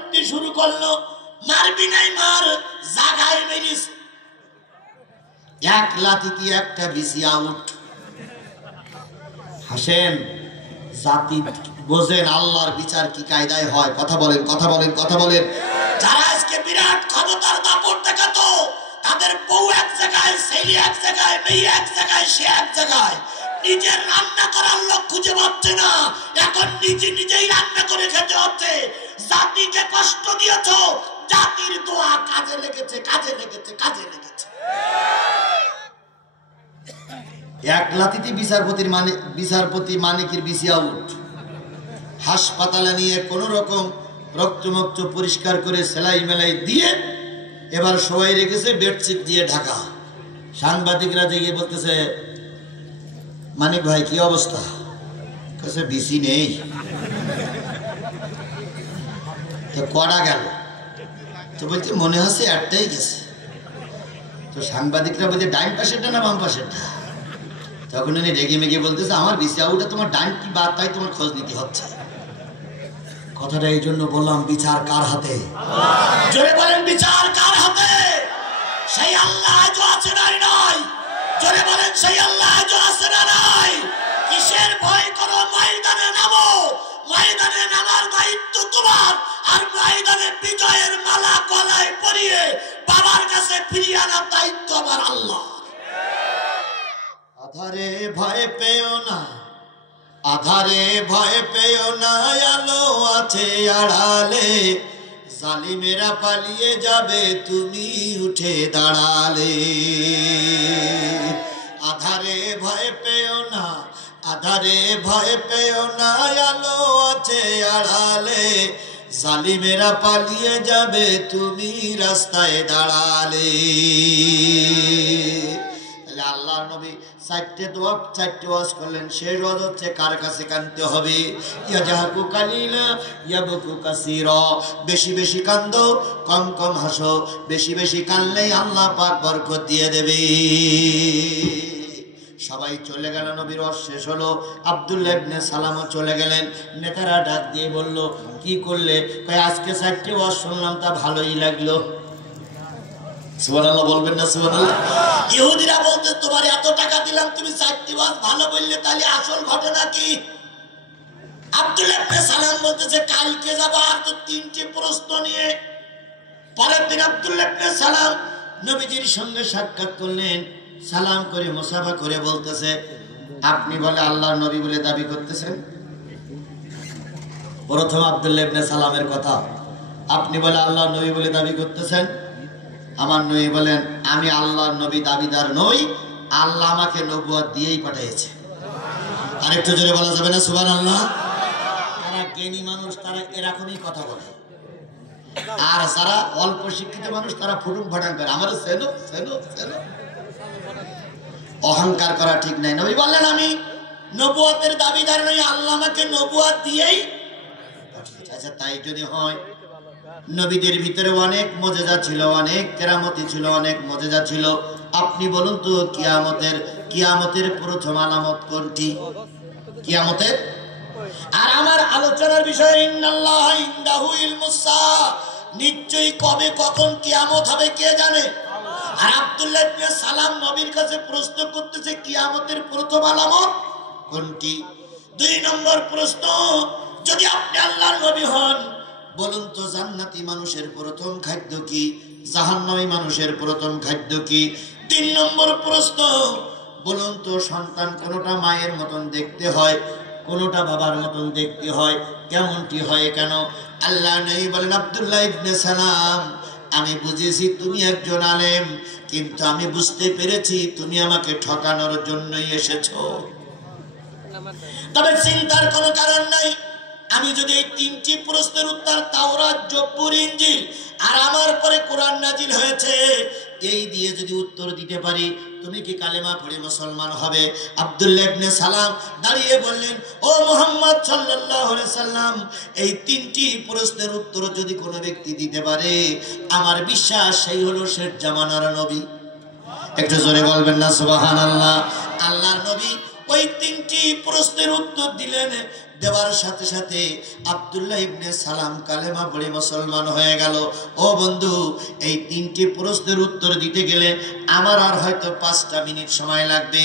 মারতে শুরু করলো। মারবি নাই মার, জাগায় মেরিস। এক লাথিতে একটা বিসি আউট। হাসেন, জাতি বোঝেন আল্লাহর বিচার কি কায়দায় হয়। কথা বলেন, কথা বলেন, কথা বলেন। যারা আজকে বিরাট ক্ষমতার দাপট দেখাতো, তাদের বউ এক জায়গায়, ছেলে এক জায়গায়, মেয়ে এক জায়গায়, সে এক জায়গায়, নিজের রান্না করার লোক খুঁজে পাচ্ছে না, এখন নিজেই রান্না করে খেতে হচ্ছে। জাতিকে কষ্ট দিয়েছো, জাতির দোয়া কাজে লেগেছে, কাজে লেগেছে, কাজে লেগেছে। এক লাথিতে বিচারপতি মানিকের বিসি আউট। হাসপাতালে নিয়ে কোন রকম রক্তমুক্ত পরিষ্কার করে সেলাই মেলাই দিয়ে এবার সবাই রেখেছে বেডশিট দিয়ে ঢাকা। সাংবাদিকরা গিয়ে বলতেছে, মানিক ভাই কি অবস্থা? কাছে বিসি নেই। তো কড়া গেল, তো বলছে মনে হচ্ছে একটাই গেছে। তো সাংবাদিকরা বলছে ডাইন পাশেরটা না বাম পাশেরটা? তখন উনি রেগে মেগে বলতেছে, আমার বিসি আউটে তোমার ডাইন কি বাদ, তাই তোমার খোঁজ নিতে হচ্ছে। কথাটা এই জন্য বললাম, বিচার কার হাতে? জোরে বলেন, বিচার কার হাতে? সেই আল্লাহ আজও আছে না নাই? জোরে বলেন, সেই আল্লাহ আজও আছে না নাই? কিসের ভয় করো? ময়দানে নামো। ময়দানে নামার দায়িত্ব তোমার, আর ময়দানে বিজয়ের মালা গলায় পরিয়ে বাবার কাছে ফিরিয়ে আনার দায়িত্ব আমার আল্লাহ। আধারে ভয় পেও না, আধারে ভয় পেও না, আলো আছে আড়ালে, জালিমেরা পালিয়ে যাবে তুমি উঠে দাঁড়ালে। আধারে ভয় পেও না, আধারে ভয় পেও না, আলো আছে আড়ালে, জালিমেরা পালিয়ে যাবে তুমি রাস্তায় দাঁড়ালে। আল্লাহর নবী চারটে দোয়া, চারটে ওয়াজ করলেন। সেই ওয়াজ হচ্ছে কার কাছে কাঁদতে হবে? ইয়াজাহকু কালিলা ইয়াবকু কাসীরা। বেশি বেশি কাঁদো, কম কম হাসো। বেশি বেশি কাঁদলেই আল্লাহ পাক বরকত দিয়ে দেবে। সবাই চলে গেল, নবীর ওয়াজ শেষ হলো। আব্দুল্লাহ ইবনে সালামও চলে গেলেন। নেতারা ডাক দিয়ে বলল, কি করলে? কয় আজকে চারটে ওয়াজ শুনলাম, তা ভালোই লাগলো। সুবহানাল্লাহ বলবেন না? সুবহানাল্লাহ। ইহুদিরা বলতে, তোমার এত টাকা দিলাম, তুমি চারটি ওয়াজ ভালো বললে, তাহলে আসল ঘটনা কি? আব্দুল্লাহ ইবনে সালাম বলতেছে, কালকে যাব আর তো তিনটি প্রশ্ন নিয়ে। পরের দিন আব্দুল্লাহ ইবনে সালাম নবীজির সঙ্গে সাক্ষাৎ করলেন। সালাম করে মুসাফা করে বলতেছে, আপনি বলে আল্লাহর নবী বলে দাবি করতেছেন? প্রথম আব্দুল্লাহ ইবনে সালামের কথা, আপনি বলে আল্লাহর নবী বলে দাবি করতেছেন? আমার নবী বলেন, আমি আল্লাহর নবী দাবিদার নই, আল্লাহ আমাকে নবুয়ত দিয়েই পাঠিয়েছে। আর একটু জোরে বলা যাবে না সুবহানাল্লাহ? তারা জ্ঞানী মানুষ, তারা এরকমই কথা বলে। আর যারা অল্প শিক্ষিত মানুষ, তারা ফুটুক ফাটাং করে, আমার সেনো সেনো সেনো। অহংকার করা ঠিক নাই। নবী বললেন, আমি নবুয়তের দাবিদার নই, আল্লাহ আমাকে নবুয়ত দিয়েই পাঠিয়েছে। আচ্ছা, তাই যদি হয়, নবীদের ভিতরে অনেক মুজিজা ছিল, অনেক কেরামতি ছিল, অনেক মুজিজা ছিল। আপনি বলুন তো, কিয়ামতের প্রথম আলামত কোনটি? কিয়ামতের। আর আমার আলোচনার বিষয়, ইন্নাল্লাহ ইনদাহু ইলমুস সাআ, নিশ্চয়ই কবে কখন কিয়ামত হবে কে জানে? আর আব্দুল্লাহ ইবনে সালাম নবীর কাছে প্রশ্ন করতেছে, কিয়ামতের প্রথম আলামত কোনটি? 2 নম্বর প্রশ্ন, যদি আপনি আল্লাহর নবী হন, বলুন তো জান্নাতি মানুষের প্রথম খাদ্য কি? জাহান্নামী মানুষের প্রথম খাদ্য কি? 3 নম্বর প্রশ্ন, বলুন তো সন্তান কোনটা মায়ের মতন দেখতে হয়, কোনটা বাবার মতন দেখতে হয়, কেমনটি হয়, কেন? আল্লাহ নবী বলেন, আব্দুল্লাহ ইবনে সালাম, আমি বুঝেছি তুমি একজন আলেম, কিন্তু আমি বুঝতে পেরেছি তুমি আমাকে ঠকানোর জন্যই এসেছো। তবে চিন্তার কোনো কারণ নাই। আমি যদি এই 3টি প্রশ্নের উত্তর, তাওরাত, জব্বুর, ইনজিল আর আমার পরে কোরআন নাজিল হয়েছে, এই দিয়ে যদি উত্তর দিতে পারি, তুমি কি কালেমা পড়ে মুসলমান হবে? আব্দুল্লাহ ইবনে সালাম দাঁড়িয়ে বললেন, ও মুহাম্মদ সাল্লাল্লাহু আলাইহি সাল্লাম, এই 3টি প্রশ্নের উত্তর যদি কোনো ব্যক্তি দিতে পারে, আমার বিশ্বাস সেই হলো শেষ জামানার নবী। একটু জোরে বলবেন না সুবহানাল্লাহ? আল্লাহর নবী ওই 3টি প্রশ্নের উত্তর দিলেন। দেওয়ার সাথে সাথে আব্দুল্লাহ ইবনে সালাম কালেমা পড়ে মুসলমান হয়ে গেল। ও বন্ধু, এই তিনটি প্রশ্নের উত্তর দিতে গেলে আমার আর হয়তো 5টা মিনিট সময় লাগবে।